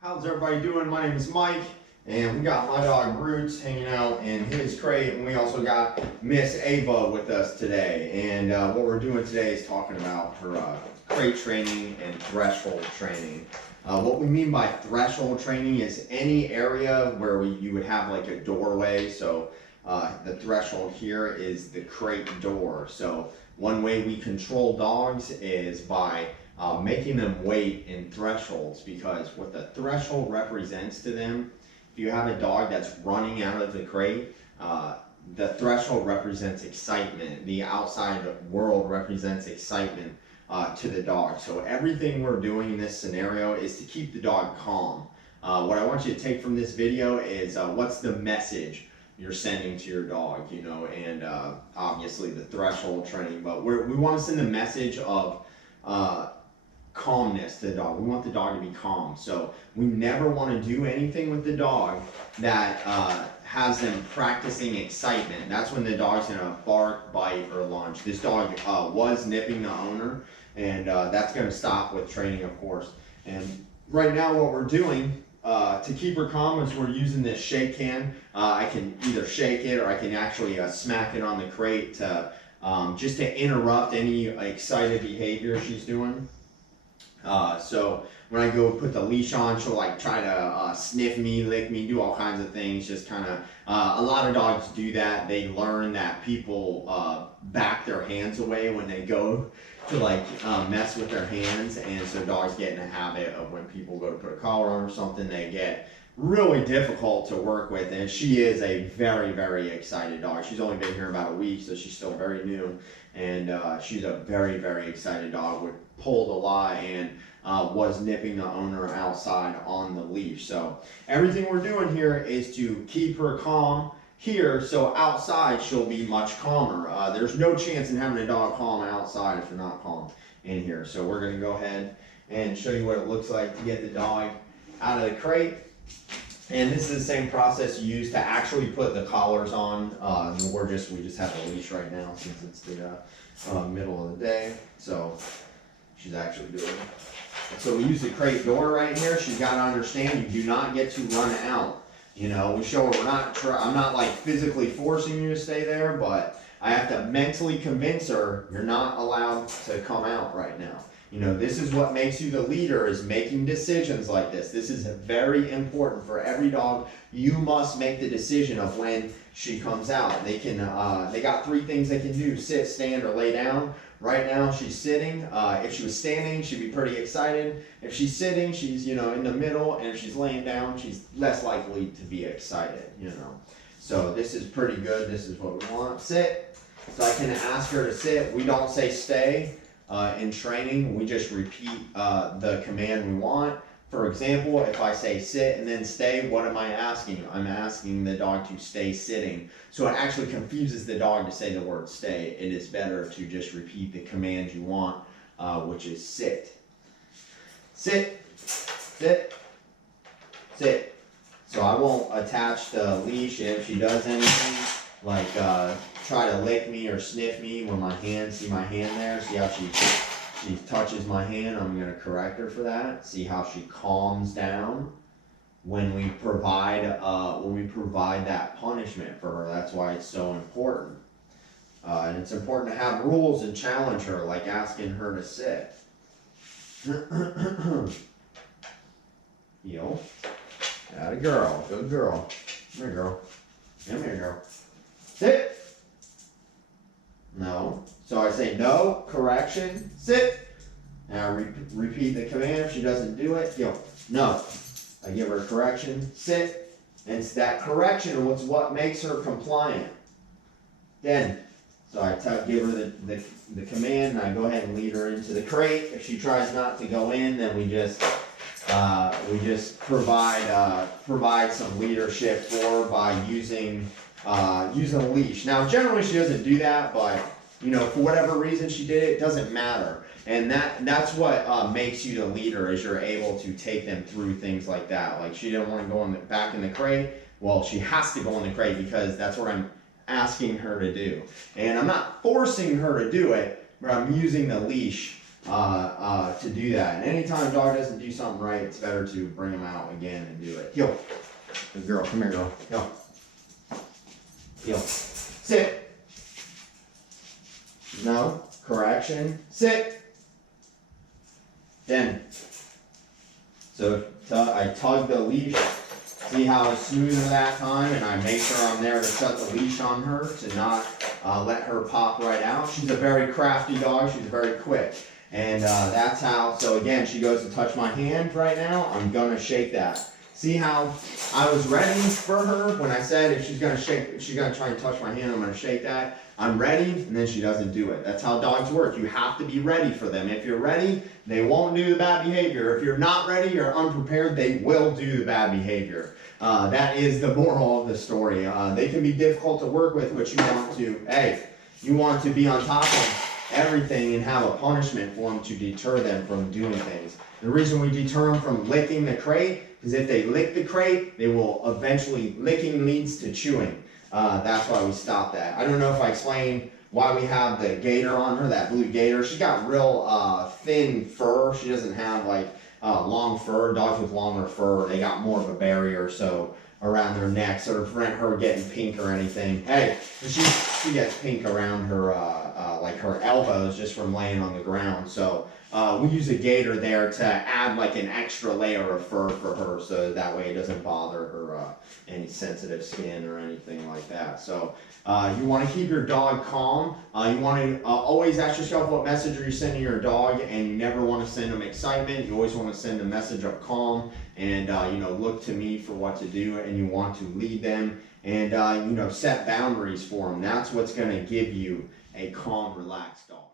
How's everybody doing? My name is Mike, and we got my dog Roots hanging out in his crate, and we also got Miss Ava with us today. And what we're doing today is talking about her crate training and threshold training. What we mean by threshold training is any area where you would have like a doorway. So the threshold here is the crate door. So one way we control dogs is by making them wait in thresholds, because what the threshold represents to them, if you have a dog that's running out of the crate, the threshold represents excitement. The outside world represents excitement to the dog. So everything we're doing in this scenario is to keep the dog calm. What I want you to take from this video is what's the message you're sending to your dog, you know, and obviously the threshold training, but we want to send the message of calmness to the dog. We want the dog to be calm. So we never want to do anything with the dog that has them practicing excitement. That's when the dog's going to bark, bite, or lunge. This dog was nipping the owner, and that's going to stop with training, of course. And right now what we're doing to keep her calm is we're using this shake can. I can either shake it or I can actually smack it on the crate to just to interrupt any excited behavior she's doing. So when I go put the leash on, she'll like try to sniff me, lick me, do all kinds of things. Just kind of, a lot of dogs do that. They learn that people back their hands away when they go to like mess with their hands. And so dogs get in a habit of when people go to put a collar on or something, they get really difficult to work with. And she is a very, very excited dog. She's only been here about a week, so she's still very new. And she's a very, very excited dog. Would pulled a lot and was nipping the owner outside on the leash. So everything we're doing here is to keep her calm here, so outside she'll be much calmer. There's no chance in having a dog calm outside if you're not calm in here. So we're going to go ahead and show you what it looks like to get the dog out of the crate. And this is the same process you use to actually put the collars on. We just have the leash right now since it's the middle of the day. So she's actually doing it. So we use the crate door right here. She's got to understand you do not get to run out. You know, we show her I'm not like physically forcing you to stay there, but I have to mentally convince her you're not allowed to come out right now. You know, this is what makes you the leader, is making decisions like this. This is very important for every dog. You must make the decision of when she comes out. They got 3 things they can do: sit, stand, or lay down. Right now she's sitting. If she was standing, she'd be pretty excited. If she's sitting, she's, you know, in the middle, and if she's laying down, she's less likely to be excited, you know. So this is pretty good. This is what we want. Sit. So I can ask her to sit. We don't say stay. In training, we just repeat the command we want. For example, if I say sit and then stay, what am I asking? I'm asking the dog to stay sitting. So it actually confuses the dog to say the word stay. It is better to just repeat the command you want, which is sit. Sit, sit, sit. So I won't attach the leash if she does anything like try to lick me or sniff me when my hand, see my hand there, see how she touches my hand. I'm going to correct her for that. See how she calms down when we provide that punishment for her. That's why it's so important. And it's important to have rules and challenge her, like asking her to sit. Heel. Atta girl. Good girl. Come here, girl. Come here, girl. Sit. No. So I say no, correction, sit. Now repeat the command. If she doesn't do it, no. I give her a correction, sit. And it's that correction was what makes her compliant. Then, so I give her the command, and I go ahead and lead her into the crate. If she tries not to go in, then we just provide some leadership for her by using a leash. Now, generally she doesn't do that, but you know, for whatever reason she did it, it doesn't matter. And that's what makes you the leader, is you're able to take them through things like that. Like, she didn't want to go back in the crate. Well, she has to go in the crate because that's what I'm asking her to do. And I'm not forcing her to do it, but I'm using the leash to do that. And anytime a dog doesn't do something right, it's better to bring him out again and do it. Heel. Good girl, come here, girl. Heel. Heel. Sit. No. Correction. Sit. Then. So I tug the leash. See how it's smoother that time, and I make sure I'm there to shut the leash on her to not let her pop right out. She's a very crafty dog. She's very quick. And that's how, so again, she goes to touch my hand right now. I'm going to shake that. See how I was ready for her when I said if she's going to shake, if she's going to try and touch my hand, I'm going to shake that. I'm ready, and then she doesn't do it. That's how dogs work. You have to be ready for them. If you're ready, they won't do the bad behavior. If you're not ready, you're unprepared, they will do the bad behavior. That is the moral of the story. They can be difficult to work with, but you want to be on top of everything and have a punishment for them to deter them from doing things. The reason we deter them from licking the crate is if they lick the crate, they will eventually, licking leads to chewing. That's why we stop that. I don't know if I explained why we have the gator on her, that blue gator. She's got real thin fur. She doesn't have like long fur. Dogs with longer fur, they got more of a barrier so around their neck, so to prevent her getting pink or anything. Hey, she gets pink around her like her elbows just from laying on the ground. So we use a gator there to add like an extra layer of fur for her, so that way it doesn't bother her any sensitive skin or anything like that. So you want to keep your dog calm. You want to always ask yourself what message are you sending your dog, and you never want to send them excitement. You always want to send a message of calm and look to me for what to do, and you want to lead them and set boundaries for them. That's what's going to give you a calm, relaxed dog.